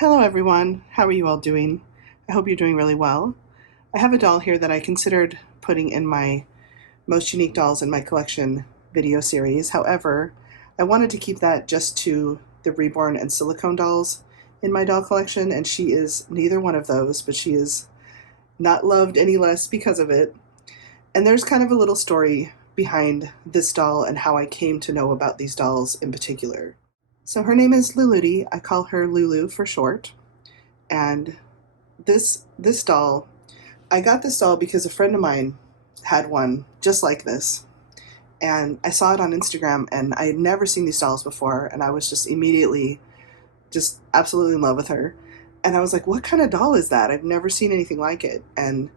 Hello everyone, how are you all doing? I hope you're doing really well. I have a doll here that I considered putting in my most unique dolls in my collection video series. However, I wanted to keep that just to the reborn and silicone dolls in my doll collection, and she is neither one of those, but she is not loved any less because of it. And there's kind of a little story behind this doll and how I came to know about these dolls in particular. So her name is Luluti. I call her Lulu for short. And this doll, I got this doll because a friend of mine had one just like this. And I saw it on Instagram and I had never seen these dolls before, and I was just immediately just absolutely in love with her. And I was like, what kind of doll is that? I've never seen anything like it. And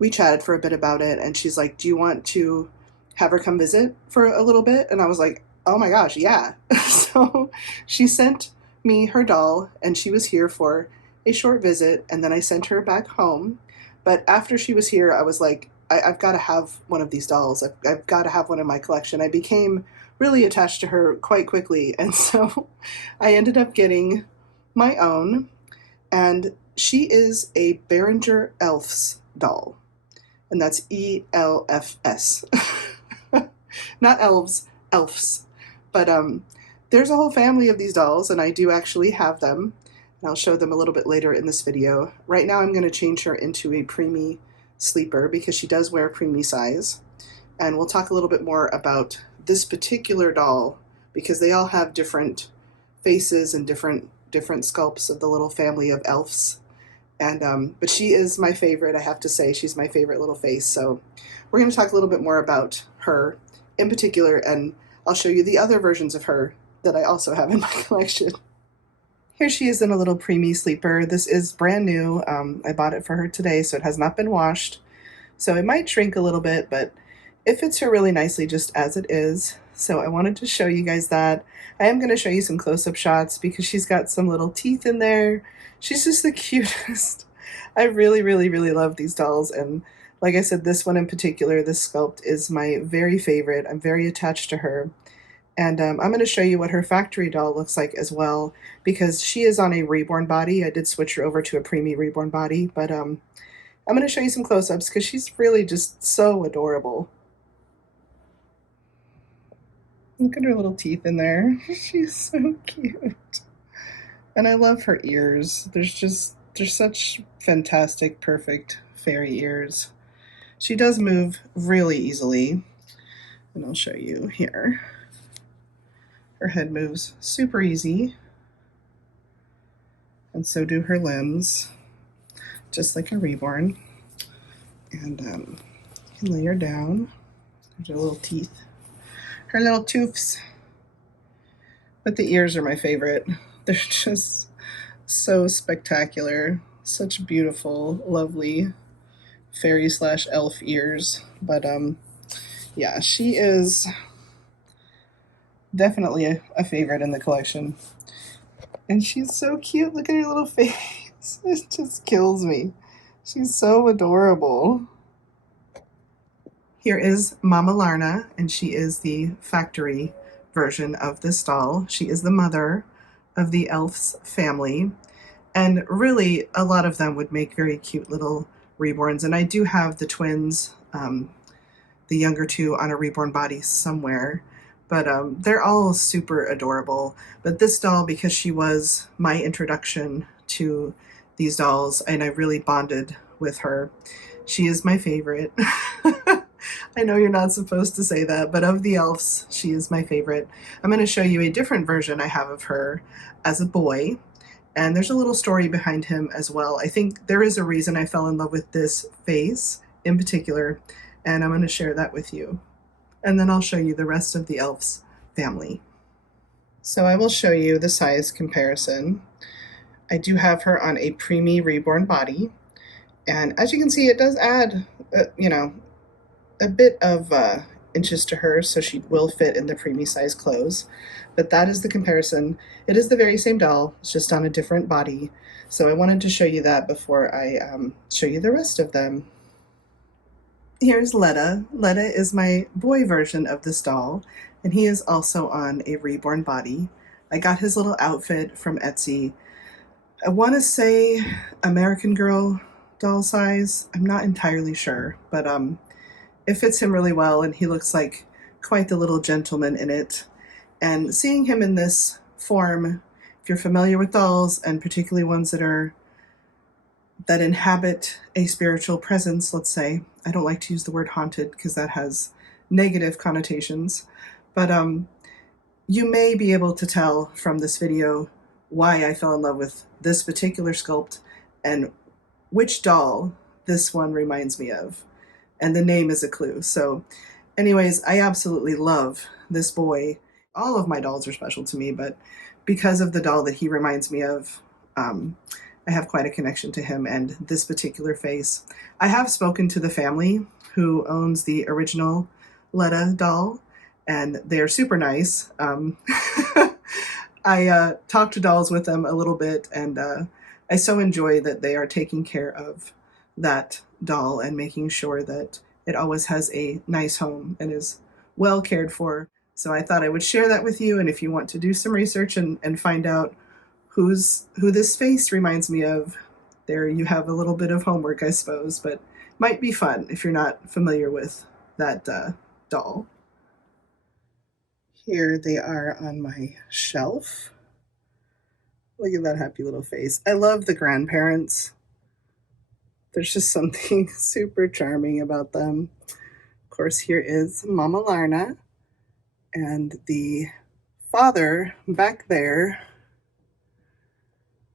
we chatted for a bit about it, and she's like, do you want to have her come visit for a little bit? And I was like, oh my gosh, yeah. So she sent me her doll, and she was here for a short visit, and then I sent her back home. But after she was here, I was like, I've got to have one of these dolls. I've got to have one in my collection. I became really attached to her quite quickly, and so I ended up getting my own, and she is a Berenguer Elf's doll, and that's ELFS. Not elves, elves. But there's a whole family of these dolls, and I do actually have them. And I'll show them a little bit later in this video. Right now I'm going to change her into a Preey Sleeper because she does wear preemie size. And we'll talk a little bit more about this particular doll because they all have different faces and different sculpts of the little family of elves. And but she is my favorite, I have to say. She's my favorite little face. So we're going to talk a little bit more about her in particular, and I'll show you the other versions of her that I also have in my collection. Here she is in a little Preey Sleeper. This is brand new. I bought it for her today, so it has not been washed. So it might shrink a little bit, but it fits her really nicely just as it is. So I wanted to show you guys that. I am going to show you some close-up shots because she's got some little teeth in there. She's just the cutest. I really, really, really love these dolls, and like I said, this one in particular, this sculpt, is my very favorite. I'm very attached to her. And I'm going to show you what her factory doll looks like as well, because she is on a reborn body. I did switch her over to a preemie reborn body, but I'm going to show you some close-ups because she's really just so adorable. Look at her little teeth in there. She's so cute. And I love her ears. They're such fantastic, perfect fairy ears. She does move really easily, and I'll show you here. Her head moves super easy, and so do her limbs, just like a reborn. And you can lay her down. There's her little teeth, her little toofs. But the ears are my favorite. They're just so spectacular. Such beautiful, lovely fairy / elf ears. But yeah, she is definitely a favorite in the collection. And she's so cute. Look at her little face. It just kills me. She's so adorable. Here is Mama Lara, and she is the factory version of this doll. She is the mother of the elf's family, and really a lot of them would make very cute little reborns. And I do have the twins, the younger two, on a reborn body somewhere, but they're all super adorable. But this doll, because she was my introduction to these dolls and I really bonded with her, she is my favorite. I know you're not supposed to say that, but of the elves, she is my favorite. I'm going to show you a different version I have of her as a boy, and there's a little story behind him as well. I think there is a reason I fell in love with this face in particular, and I'm going to share that with you. And then I'll show you the rest of the elves family. So I will show you the size comparison. I do have her on a preemie reborn body, and as you can see, it does add, a bit of inches to her, so she will fit in the preemie size clothes. But that is the comparison. It is the very same doll, it's just on a different body. So I wanted to show you that before I show you the rest of them. Here's Letta. Letta is my boy version of this doll, and he is also on a reborn body. I got his little outfit from Etsy. I want to say American Girl doll size. I'm not entirely sure, but it fits him really well, and he looks like quite the little gentleman in it. And seeing him in this form, if you're familiar with dolls, and particularly ones that inhabit a spiritual presence, let's say. I don't like to use the word haunted because that has negative connotations, but you may be able to tell from this video why I fell in love with this particular sculpt and which doll this one reminds me of. And the name is a clue. So anyways, I absolutely love this boy. All of my dolls are special to me, but because of the doll that he reminds me of, I have quite a connection to him and this particular face. I have spoken to the family who owns the original Lara doll, and they are super nice. I talked to dolls with them a little bit, and I so enjoy that they are taking care of that doll and making sure that it always has a nice home and is well cared for. So I thought I would share that with you, and if you want to do some research and find out who this face reminds me of, there you have a little bit of homework, I suppose, but might be fun if you're not familiar with that doll. Here they are on my shelf. Look at that happy little face. I love the grandparents. There's just something super charming about them. Of course, here is Mama Lara, and the father back there.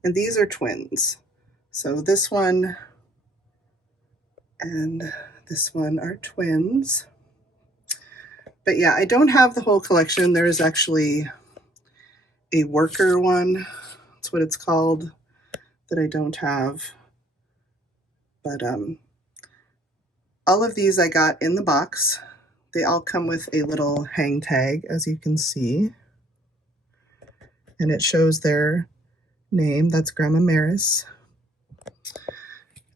And these are twins. So this one and this one are twins. But yeah, I don't have the whole collection. There is actually a worker one. That's what it's called, that I don't have. But all of these I got in the box. They all come with a little hang tag, as you can see. And it shows their name. That's Grandma Maris.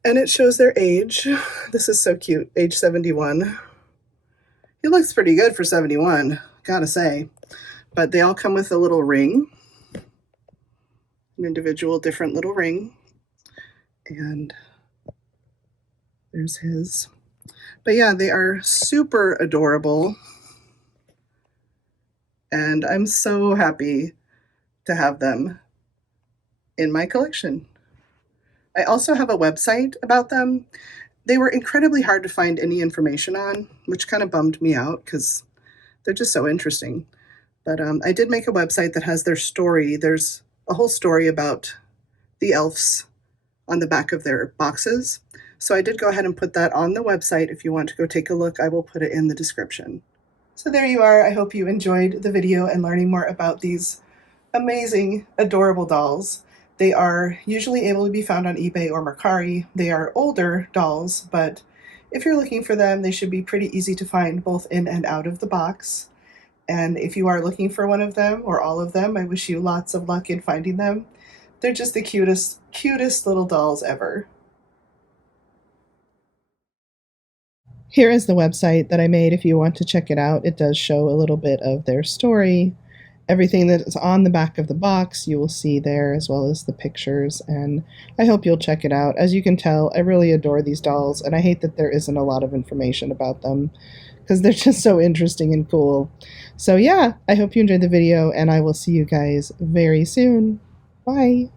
And it shows their age. This is so cute, age 71. He looks pretty good for 71, gotta say. But they all come with a little ring, an individual different little ring. And there's his. But yeah, they are super adorable. And I'm so happy to have them in my collection. I also have a website about them. They were incredibly hard to find any information on, which kind of bummed me out because they're just so interesting. But I did make a website that has their story. There's a whole story about the elves on the back of their boxes. So I did go ahead and put that on the website. If you want to go take a look, I will put it in the description. So there you are. I hope you enjoyed the video and learning more about these amazing, adorable dolls. They are usually able to be found on eBay or Mercari. They are older dolls, but if you're looking for them, they should be pretty easy to find both in and out of the box. And if you are looking for one of them or all of them, I wish you lots of luck in finding them. They're just the cutest, cutest little dolls ever. Here is the website that I made if you want to check it out. It does show a little bit of their story. Everything that is on the back of the box you will see there, as well as the pictures, and I hope you'll check it out. As you can tell, I really adore these dolls, and I hate that there isn't a lot of information about them because they're just so interesting and cool. So yeah, I hope you enjoyed the video, and I will see you guys very soon. Bye!